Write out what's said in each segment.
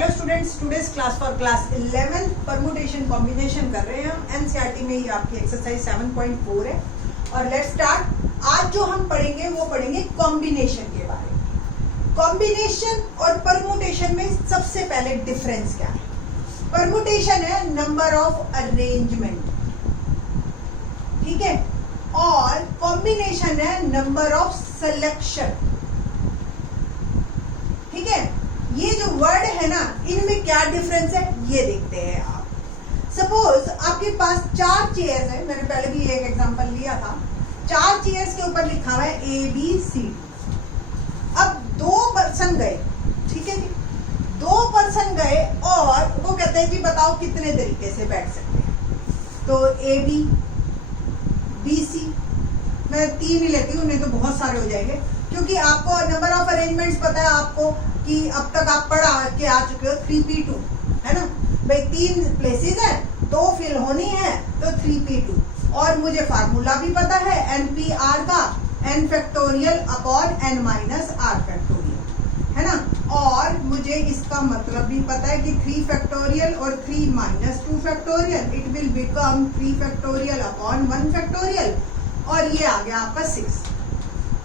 Hello students, today's class for class 11 permutation combination कर रहे हैं हम। एनसीईआरटी में ये आपकी एक्सरसाइज 7.4 है। और लेट्स स्टार्ट। आज जो हम पढ़ेंगे वो पढ़ेंगे कॉम्बिनेशन के बारे में। कॉम्बिनेशन और परमुटेशन में सबसे पहले डिफरेंस क्या है? परमुटेशन है नंबर ऑफ अरेंजमेंट, ठीक है, और कॉम्बिनेशन है नंबर ऑफ सिलेक्शन, ठीक है। ये जो वर्ड है ना, इनमें क्या डिफरेंस है ये देखते हैं आप। सपोज आपके पास 4 चेयर्स है, मैंने पहले भी एक एग्जांपल लिया था। 4 चेयर्स के ऊपर लिखा हुआ है ABCD। अब 2 पर्सन गए, ठीक है जी, 2 पर्सन गए और वो कहते हैं जी बताओ कितने तरीके से बैठ सकते हैं। तो AB BC, मैं 3 ही लेती हूँ, नहीं तो बहुत सारे हो जाएंगे, क्योंकि आपको नंबर ऑफ अरेंजमेंट्स पता है आपको कि अब तक आप पढ़ा के आ चुके हो 3p2, है ना भाई। 3 प्लेसेस है, 2 फिल होनी है, तो 3p2। और मुझे फार्मूला भी पता है NPR का, n factorial upon n minus r factorial, है ना। और मुझे इसका मतलब भी पता है कि 3 फैक्टोरियल और 3 minus 2 factorial, it will become 3 factorial upon 1 factorial. और ये आ गया आपका 6।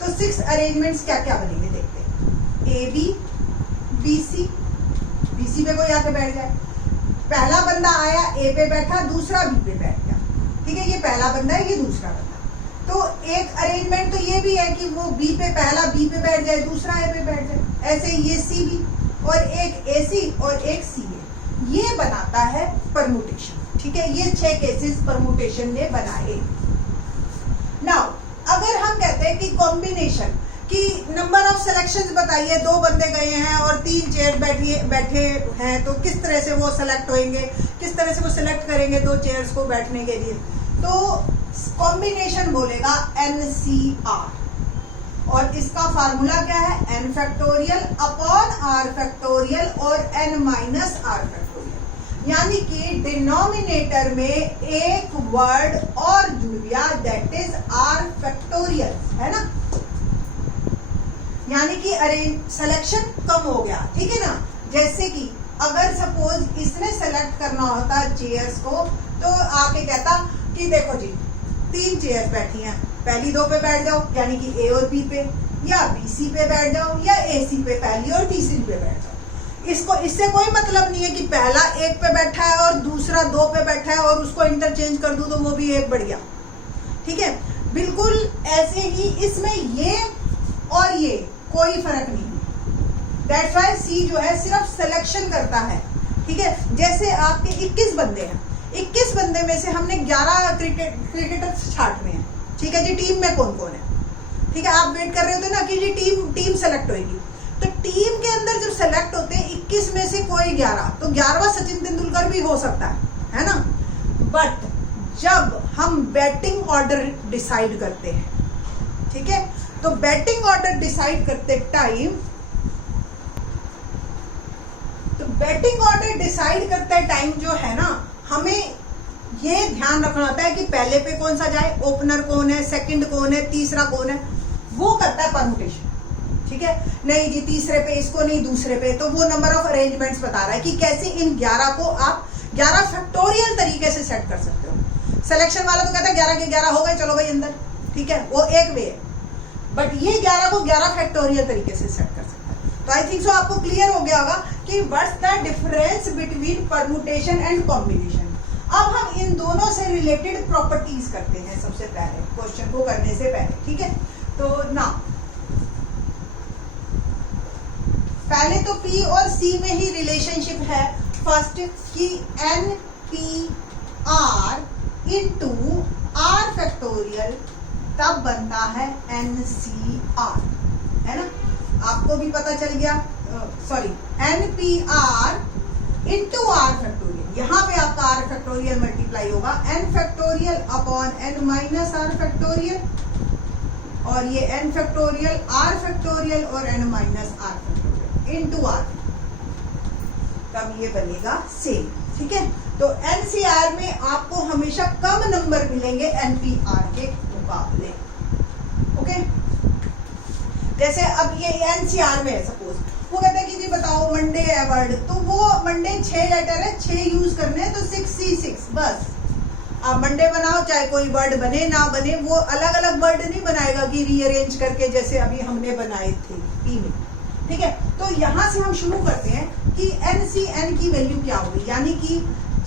तो 6 अरेंजमेंट्स क्या क्या बनेंगे देखते हैं। AB BC पे कोई आके बैठ जाए। पहला बंदा आया A पे बैठा, दूसरा B पे बैठ गया, ठीक है। ये पहला बंदा है, ये दूसरा बंदा। तो एक अरेंजमेंट तो ये भी है कि वो B पे, पहला B पे बैठ जाए, दूसरा A पे बैठ जाए। ऐसे ये CB और एक AC और एक CA, ये बनाता है परमुटेशन, ठीक है। ये 6 केसेस परमुटेशन ने बनाए। नाउ अगर हम कहते हैं कि कॉम्बिनेशन कि नंबर ऑफ सिलेक्शंस बताइए, 2 बंदे गए हैं और 3 चेयर बैठे हैं, तो किस तरह से वो सेलेक्ट होंगे, किस तरह से वो सिलेक्ट करेंगे 2 चेयर्स को बैठने के लिए। तो कॉम्बिनेशन बोलेगा NCR, और इसका फार्मूला क्या है n factorial upon r factorial और n माइनस r फैक्टोरियल। यानी कि डिनोमिनेटर में एक वर्ड और जुड़ गया, दैट इज r फैक्टोरियल, है ना। यानी कि सिलेक्शन कम हो गया, ठीक है ना। जैसे कि अगर सपोज इसने सेलेक्ट करना होता चेयर्स को, तो आके कहता कि देखो जी 3 चेयर्स बैठी हैं, पहली 2 पे बैठ जाओ, यानी कि A और B पे, या BC पे बैठ जाओ, या AC पे पहली और तीसरी पे बैठ जाओ। इससे कोई मतलब नहीं है कि पहला 1 पे बैठा है और दूसरा 2 पे बैठा है और उसको इंटरचेंज कर दूं तो वो भी 1 बढ़ गया, ठीक है। बिल्कुल ऐसे ही इसमें ये और ये कोई फर्क नहीं। दैट्स व्हाई C जो है सिर्फ सिलेक्शन करता है, ठीक है। जैसे आपके 21 बंदे हैं, 21 बंदे में से हमने 11 क्रिकेटर्स छांटने हैं, ठीक है जी। टीम में कौन कौन है, ठीक है। आप वेट कर रहे होते ना कि जी टीम सेलेक्ट होगी, तो टीम के अंदर जब सेलेक्ट होते हैं 21 में से कोई 11, तो 11वां सचिन तेंदुलकर भी हो सकता है ना। बट जब हम बैटिंग ऑर्डर डिसाइड करते हैं, ठीक है, तो बैटिंग ऑर्डर डिसाइड करते टाइम जो है ना, हमें ये ध्यान रखना होता है कि पहले पे कौन सा जाए, ओपनर कौन है, सेकंड कौन है, तीसरा कौन है, वो करता है परमुटेशन, ठीक है। नहीं जी तीसरे पे इसको नहीं, दूसरे पे, तो वो नंबर ऑफ अरेंजमेंट्स बता रहा है कि कैसे इन 11 को आप 11 फैक्टोरियल तरीके से सेट कर सकते हो। सिलेक्शन वाला तो कहता है 11 के 11 हो गए, चलो भाई अंदर, ठीक है, वो एक वे है। बट ये 11 को 11 फैक्टोरियल तरीके से सेट कर सकता है। तो आई थिंक सो आपको क्लियर हो गया होगा कि what's the difference between permutation and combination. अब हम इन दोनों से रिलेटेड प्रॉपर्टीज करते हैं सबसे पहले, क्वेश्चन को करने से पहले, ठीक है। तो ना पहले तो P और C में ही रिलेशनशिप है। फर्स्ट कि NPR इंटू R फैक्टोरियल तब बनता है NCR, है ना। आपको भी पता चल गया, sorry NPR into R factorial, यहाँ पे आपका R फैक्टोरियल मल्टीप्लाई होगा n factorial upon n minus R factorial, और ये n फैक्टोरियल R फैक्टोरियल और n minus R factorial into R, तब ये बनेगा सेम, ठीक है। तो NCR में आपको हमेशा कम नंबर मिलेंगे NPR के मुकाबले, ओके। जैसे अब ये NCR में है, सपोज वो कहते हैं कि जी बताओ मंडे है वर्ड, तो वो मंडे 6 लेटर है, 6 यूज करने हैं, तो 6C6 बस। आप मंडे बनाओ, चाहे कोई वर्ड बने ना बने, वो अलग अलग वर्ड नहीं बनाएगा कि रीअरेंज करके, जैसे अभी हमने बनाए थे पी में। ठीक है, तो यहां से हम शुरू करते हैं कि NCN की वैल्यू क्या होगी, यानी कि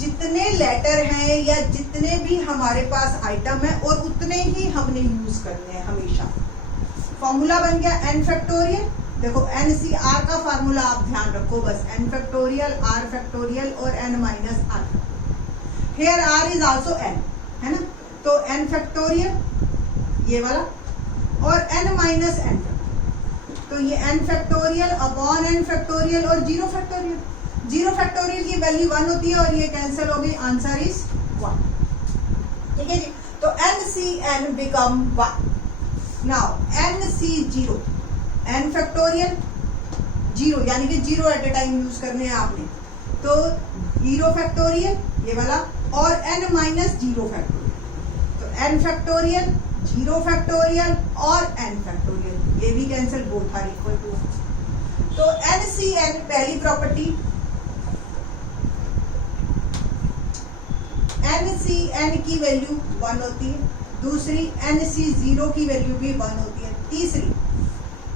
जितने लेटर हैं या जितने भी हमारे पास आइटम है और उतने ही हमने यूज करने हैं हमेशा। फॉर्मूला बन गया n फैक्टोरियल। देखो NCR का फार्मूला आप ध्यान रखो बस, n फैक्टोरियल, r फैक्टोरियल और n minus r। Here r is also n, है ना, तो n फैक्टोरियल ये वाला और n माइनस n, तो ये n factorial upon n factorial और 0 फैक्टोरियल। 0 फैक्टोरियल की वैल्यू 1 होती है और ये कैंसिल हो गई, आंसर इज 1। ठीक है जी, तो NCN become 1। Now NC0, n factorial 0, यानी कि 0 एट ए टाइम यूज करने हैं आपने, तो 0 फैक्टोरियल ये वाला और n माइनस 0 फैक्टोरियल, तो n फैक्टोरियल 0 फैक्टोरियल और n फैक्टोरियल, ये भी cancel, both are equal to. तो NCN पहली प्रॉपर्टी, NCN की वैल्यू 1 होती है, दूसरी NC0 की वैल्यू भी 1 होती है, तीसरी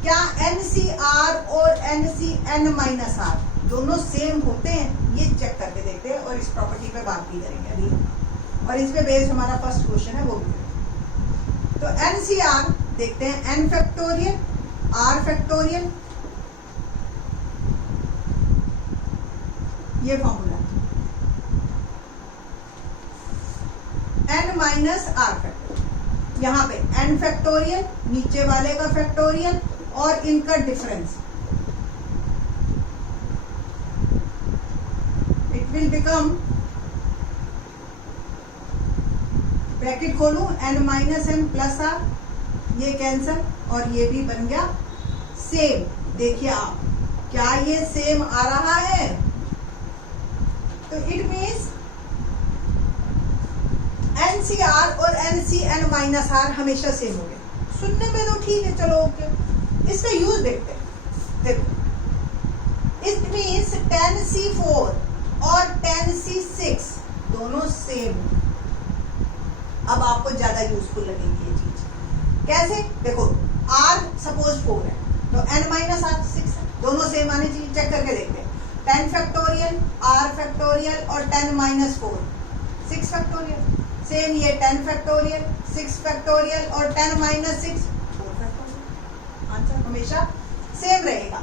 क्या NCR और NCN माइनस R दोनों सेम होते हैं, ये चेक करके देखते हैं और इस प्रॉपर्टी पे बात भी करेंगे अभी, और इस पे बेस्ड हमारा फर्स्ट क्वेश्चन है वो भी। तो NCR देखते हैं, n फैक्टोरियल r फैक्टोरियल, ये formula n minus r factorial, यहाँ पे n फैक्टोरियल नीचे वाले का फैक्टोरियल और इनका difference, it will become, bracket खोलूं, n minus m plus r, ये कैंसल और ये भी बन गया सेम। देखिए आप, क्या ये सेम आ रहा है, तो इट मीन्स NCR और NCN माइनस R हमेशा सेम हो गए। सुनने में तो ठीक है, चलो ओके, इसका यूज देखते हैं। देखो, इट मीन्स 10C4 और 10C6 दोनों सेम। अब आपको ज्यादा यूजफुल लगेगी ये चीज, कैसे? देखो R सपोज 4 है, तो n माइनस R 6 है, दोनों सेम आने चाहिए, चेक करके देखते हैं। 10 फैक्टोरियल R फैक्टोरियल और 10 माइनस 4 6 फैक्टोरियल, सेम ये 10 फैक्टोरियल 6 फैक्टोरियल और 10 माइनस 6 4 फैक्टोरियल, आंसर हमेशा सेम रहेगा।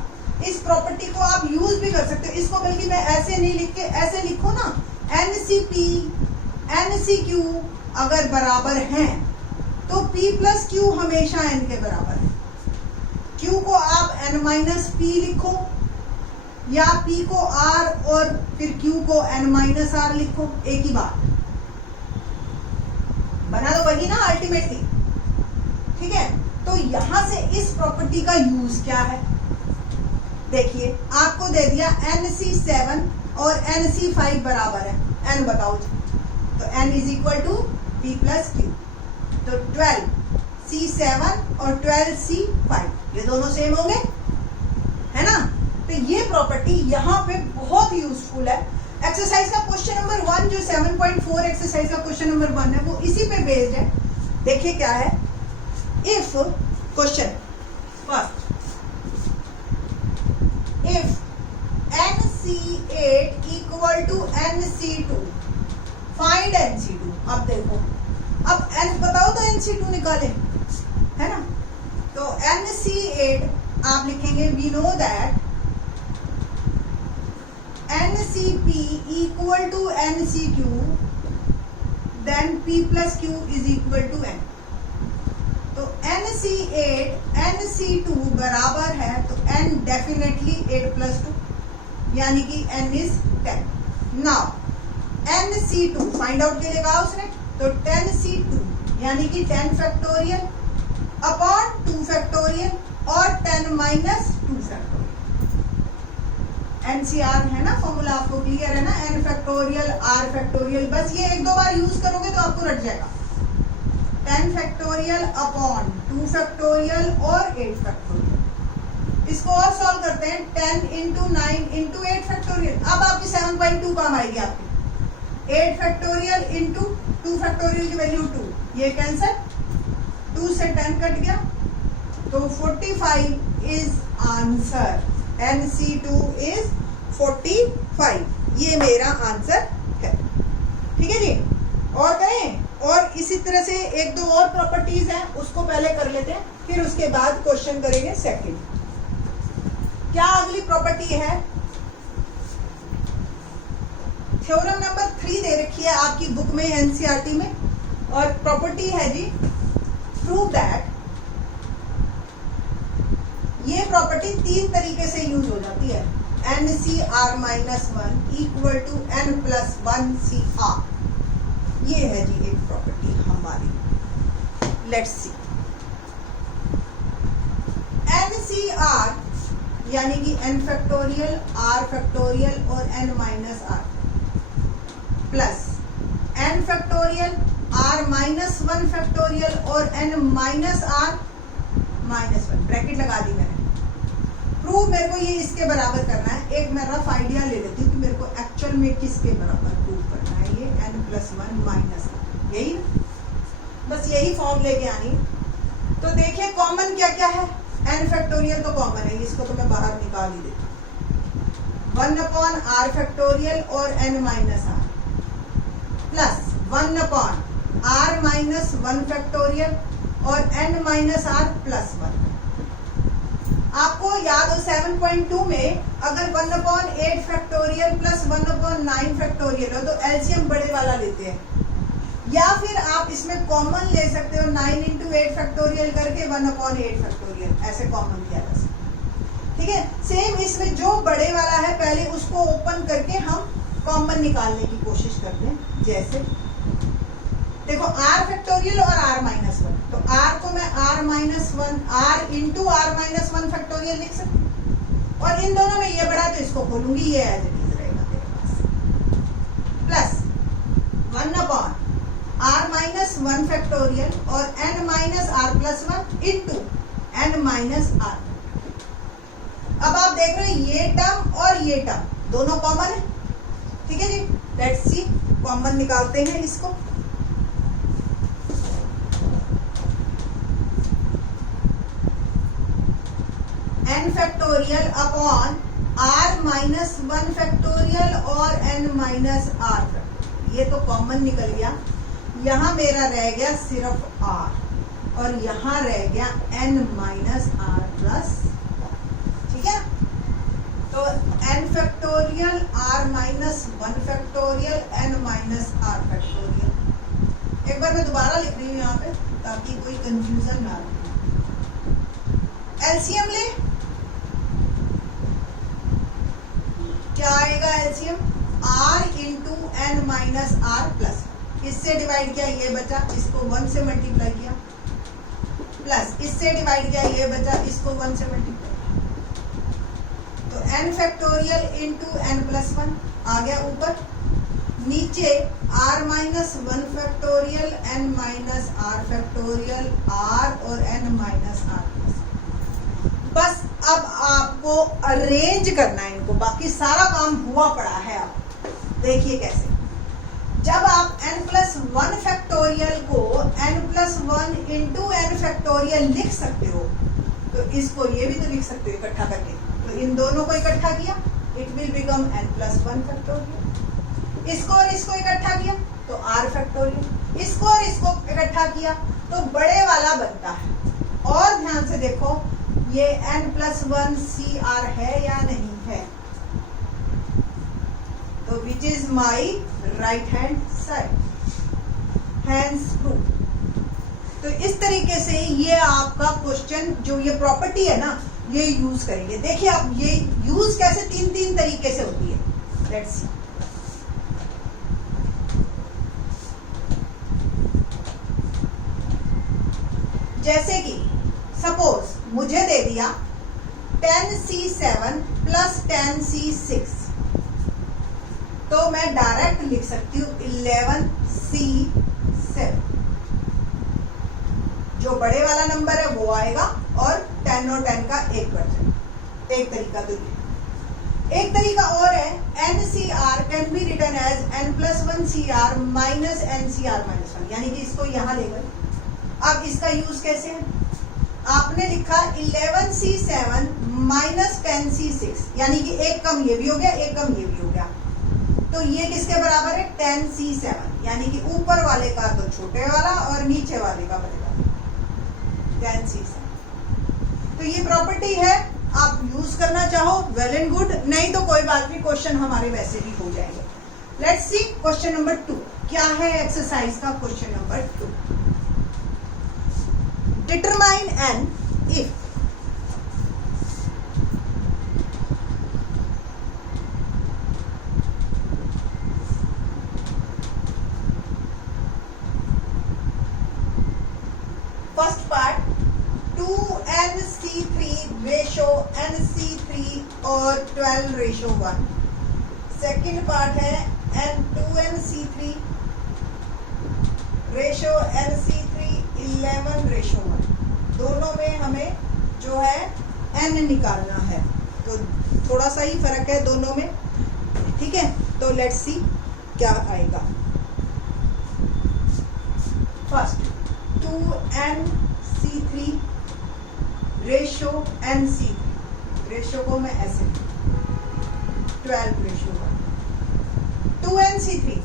इस प्रॉपर्टी को आप यूज भी कर सकते हो, इसको बल्कि मैं ऐसे नहीं लिख के ऐसे लिखो ना, NCP NCQ अगर बराबर हैं तो P प्लस Q हमेशा n के बराबर है। Q को आप n माइनस P लिखो या P को R और फिर Q को n माइनस R लिखो, एक ही बात, बना तो वही ना अल्टीमेटली। ठीक है, तो यहां से इस प्रॉपर्टी का यूज क्या है, देखिए आपको दे दिया NC7 और NC5 बराबर है, n बताओ, तो n is equal to P plus Q, तो 12C7 और 12C5 ये दोनों सेम होंगे, है ना। तो ये प्रॉपर्टी यहाँ पे बहुत यूजफुल है। एक्सरसाइज का क्वेश्चन नंबर 1 जो 7.4 एक्सरसाइज का क्वेश्चन नंबर 1 है, वो इसी पे बेस्ड है। देखिए क्या है, if question first, if NC8 equal to NC2 find NC2। अब देखो, अब n बताओ तो NC2 निकाले, है ना। तो NC8 आप लिखेंगे, we know that NCP equal to NCQ, then P plus Q is equal to n। तो NC8 NC2 बराबर है, तो n डेफिनेटली 8 plus 2, यानी कि n is 10। Now NC2 find out के लिए कहा उसने, तो 10C2 यानी कि 10 फैक्टोरियल अपॉन 2 फैक्टोरियल और 10 माइनस 2 फैक्टोरियल। NCR है ना फॉर्मूला, आपको क्लियर है ना, n फैक्टोरियल R फैक्टोरियल, बस ये एक दो बार यूज करोगे तो आपको रट जाएगा। 10 फैक्टोरियल अपॉन 2 फैक्टोरियल और 8 फैक्टोरियल, इसको और सॉल्व करते हैं, 10 इंटू 9 इंटू 8 फैक्टोरियल। अब आपकी 7.2 काम आएगी आपकी, 8 फैक्टोरियल इंटू 2 फैक्टोरियल की वैल्यू 2, ये कैंसर, 2 से 10 कट गया, तो 45 इज आंसर, NC2 इज 45, ये मेरा आंसर है। ठीक है जी, और करें, और इसी तरह से एक दो और प्रॉपर्टीज हैं, उसको पहले कर लेते हैं, फिर उसके बाद क्वेश्चन करेंगे सेकंड। क्या अगली प्रॉपर्टी है, थ्योरम नंबर 3 दे रखी है आपकी बुक में, एनसीईआरटी में, और प्रॉपर्टी है जी, प्रूव दैट, ये प्रॉपर्टी 3 तरीके से यूज हो जाती है, NCR-1 इक्वल टू N+1CR, ये है जी एक प्रॉपर्टी हमारी। लेट्स सी, NCR यानी कि n फैक्टोरियल, r फैक्टोरियल और n minus r plus n factorial, r minus 1 factorial और n minus r minus 1, bracket लगा दी मैंने। प्रूव मेरे को ये इसके बराबर करना है, एक मैं रफ आइडिया ले लेती हूँ कि मेरे को एक्चुअल में किसके बराबर प्रूव करना है, ये n+1 माइनस, यही बस यही फॉर्म लेके आनी। तो देखिए कॉमन क्या क्या है, n फैक्टोरियल तो कॉमन है, इसको तो मैं बाहर निकाल ही देती हूँ, 1/r फैक्टोरियल और n minus r plus 1/r minus 1 factorial और n माइनस r प्लस 1। आपको याद हो 7.2 में अगर 1/8 फैक्टोरियल प्लस 1/9 फैक्टोरियल हो तो एलसीएम बड़े वाला लेते हैं, या फिर आप इसमें कॉमन ले सकते हो, 9 इंटू 8 फैक्टोरियल करके 1/8 फैक्टोरियल, ऐसे कॉमन किया जा सकता। ठीक है, सेम इसमें जो बड़े वाला है पहले उसको ओपन करके हम कॉमन निकालने की कोशिश करते हैं। जैसे देखो r फैक्टोरियल और r माइनस 1, तो r को मैं r minus 1, r into r minus 1 factorial लिख सकती हूँ, और इन दोनों में ये बड़ा है तो इसको खोलूंगी, ये एज इट इज रहेगा मेरे पास, प्लस 1/r माइनस 1 फैक्टोरियल और n minus r plus 1 into n minus r। अब आप देख रहे हैं ये टर्म और ये टर्म दोनों कॉमन है। ठीक है जी, लेट्स सी, कॉमन निकालते हैं इसको। n factorial upon r minus 1 factorial और n माइनस r, ये तो कॉमन निकल गया। यहाँ मेरा रह गया सिर्फ r और यहाँ रह गया n माइनस r प्लस, ठीक है। तो n factorial r minus 1 factorial n minus r factorial. एक बार मैं दोबारा लिख रही हूँ यहाँ पे ताकि कोई कंफ्यूजन ना रहे। एलसीएम ले, क्या आएगा LCM, r into n minus r plus, इससे डिवाइड किया ये बचा, इसको 1 से मल्टीप्लाई किया, प्लस इससे डिवाइड किया ये बचा, इसको 1 से मल्टीप्लाई किया, तो n factorial into n plus 1 आ गया ऊपर, नीचे r minus 1 factorial n minus r factorial r और n माइनस r प्लस। बस अब आपको अरेंज करना है इनको, बाकी सारा काम हुआ पड़ा है। अब देखिए कैसे, जब आप n प्लस 1 फैक्टोरियल को n plus 1 into n factorial लिख सकते हो, तो इसको ये भी तो लिख सकते हो इकट्ठा करके, तो इन दोनों को इकट्ठा किया, it will become n plus 1 factorial. इसको और इसको इकट्ठा किया तो r फैक्टोरियल, इसको और इसको इकट्ठा किया तो बड़े वाला बनता है। और ध्यान से देखो ये n प्लस 1 CR है या नहीं है, तो which is my right hand side, hands proof. तो इस तरीके से ये आपका क्वेश्चन, जो ये प्रॉपर्टी है ना, ये यूज करेंगे। देखिए आप ये यूज कैसे 3 तरीके से होती है, लेट्स सी। जैसे कि सपोज मुझे दे दिया 10C7 प्लस 10C6, तो मैं डायरेक्ट लिख सकती हूँ 11C7, जो बड़े वाला नंबर है वो आएगा और 10 और 10 का 1 बच जाएगा। एक तरीका तो ये। एक तरीका और है, NCR can be written as n+1 CR minus NCR minus 1, यानी कि इसको यहाँ ले गए। अब इसका यूज कैसे है, आपने लिखा 11C7 माइनस 10C6, यानी कि एक कम ये भी हो गया, एक कम ये भी हो गया, तो ये किसके बराबर है 10C7, यानी कि ऊपर वाले का तो छोटे वाला और नीचे वाले का बड़े वाला 10C7। तो ये प्रॉपर्टी है, आप यूज करना चाहो वेल एंड गुड, नहीं तो कोई बात नहीं, क्वेश्चन हमारे वैसे भी हो जाएंगे। लेट्स सी क्वेश्चन नंबर 2 क्या है एक्सरसाइज का। Question number 2, determine n if first part 2nC3 ratio nC3 और 12:1। सेकंड पार्ट है n2nC3 रेशो nC3 11:1। दोनों में हमें जो है n निकालना है, तो थोड़ा सा ही फर्क है दोनों में, ठीक है। तो लेट्स सी क्या आएगा। First 2nC3 ratio nC3, ratio को मैं ऐसे 12:1। 2nC3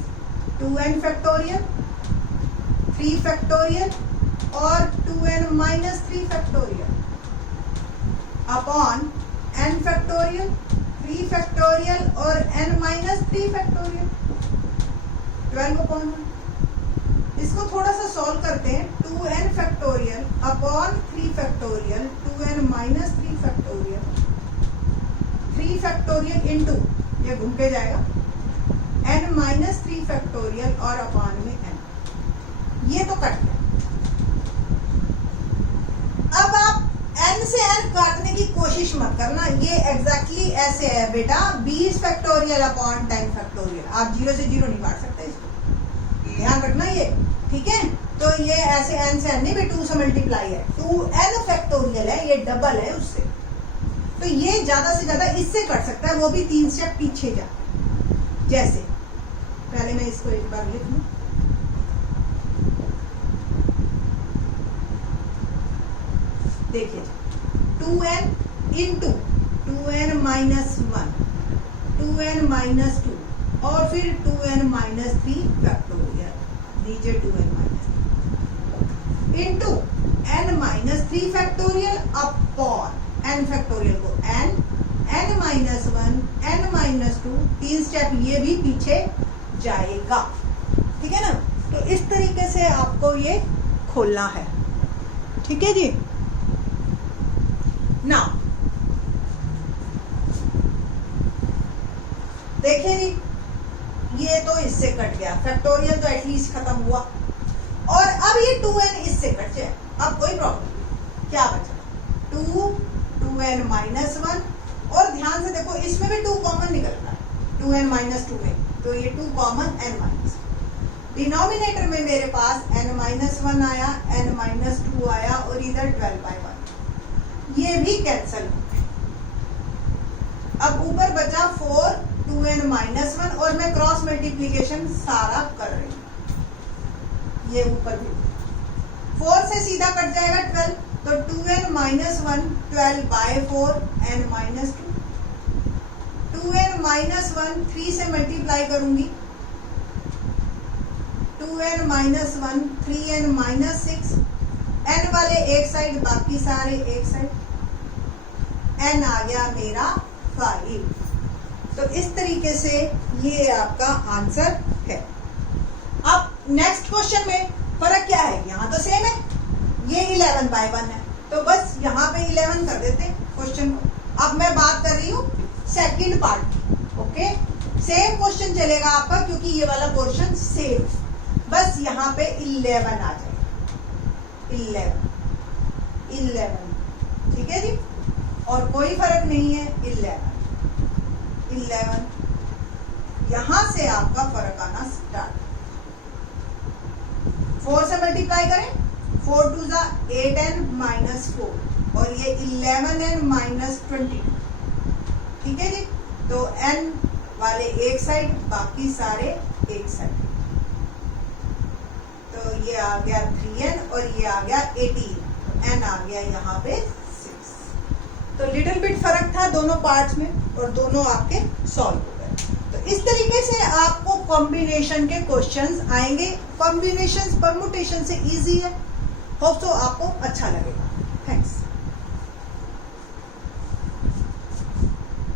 2n फैक्टोरियल 3 फैक्टोरियल और 2n minus 3 factorial upon n factorial 3 factorial और n माइनस 3 फैक्टोरियल 12/1। इसको थोड़ा सा सॉल्व करते हैं। 2n factorial upon 3 factorial 2n minus 3 factorial 3 factorial into, ये घूम के जाएगा, n माइनस 3 फैक्टोरियल और अपॉन में n, ये तो कट गया। अब आप n से n काटने की कोशिश मत करना, ये एग्जैक्टली ऐसे है बेटा, 20 फैक्टोरियल अपॉन 10 फैक्टोरियल, आप 0 से 0 नहीं काट सकते, इसको ध्यान रखना ये, ठीक है। तो ये ऐसे n से n नहीं भी 2 से मल्टीप्लाई है, 2n फैक्टोरियल है, ये डबल है उससे, तो ये ज्यादा से ज्यादा इससे कट सकता है, वो भी 3 स्टेप पीछे जा। जैसे पहले मैं इसको एक बार लिख लूं, देखिए 2n into 2n minus 1 2n minus 2 और फिर 2n माइनस 3 फैक्टोरियल, नीचे 2n minus into n minus 3 factorial upon n factorial को n minus 1 n minus 2, 3 step ये भी पीछे जाएगा, ठीक है ना। तो इस तरीके से आपको ये खोलना है, ठीक है जी। ना देखिए जी, ये तो इससे कट गया, फैक्टोरियल तो एटलीस्ट खत्म हुआ, और अब ये 2n इससे कट जाए, अब कोई प्रॉब्लम नहीं, क्या बचा 2n माइनस 1, और ध्यान से देखो इसमें भी 2 कॉमन निकल रहा है 2n माइनस 2 में, तो ये 2 कॉमन n माइनस, डिनोमिनेटर में मेरे पास n माइनस 1 आया, n माइनस 2 आया, और इधर 12/1, ये भी कैंसल हो गए। अब ऊपर बचा 4 2n माइनस 1, और मैं क्रॉस मल्टीप्लीकेशन सारा कर रही हूँ, ये ऊपर भी 4 से सीधा कट जाएगा 12, तो 2n minus 1 12/4 n minus 2, 2n minus 1 3 से मल्टीप्लाई करूंगी, 2n minus 1 3n minus 6, n वाले एक साइड बाकी सारे एक साइड, n आ गया मेरा 5। तो इस तरीके से ये आपका आंसर है। अब नेक्स्ट क्वेश्चन में फर्क क्या है, यहाँ तो सेम है, ये 11/1 है, तो बस यहाँ पे 11 कर देते क्वेश्चन को। अब मैं बात कर रही हूँ सेकंड पार्ट की, ओके। सेम क्वेश्चन चलेगा आपका, क्योंकि ये वाला पोर्शन सेम, बस यहाँ पे 11 आ जाएगा, 11, ठीक है जी, और कोई फर्क नहीं है, 11 यहां से आपका फर्क आना स्टार्ट। 4 से मल्टीप्लाई करें, 4 2 8n माइनस 4, और ये 11n माइनस 22, ठीक है जी। तो n वाले एक साइड, बाकी सारे एक साइड। तो ये आ गया 3n और ये आ गया 18, n आ गया यहाँ पे 6। तो लिटिल बिट फर्क था दोनों पार्ट्स में और दोनों आपके सॉल्व हो गए। तो इस तरीके से आपको कॉम्बिनेशन के क्वेश्चंस आएंगे। कॉम्बिनेशंस परमुटेशन से इजी है, होप सो आपको अच्छा लगेगा।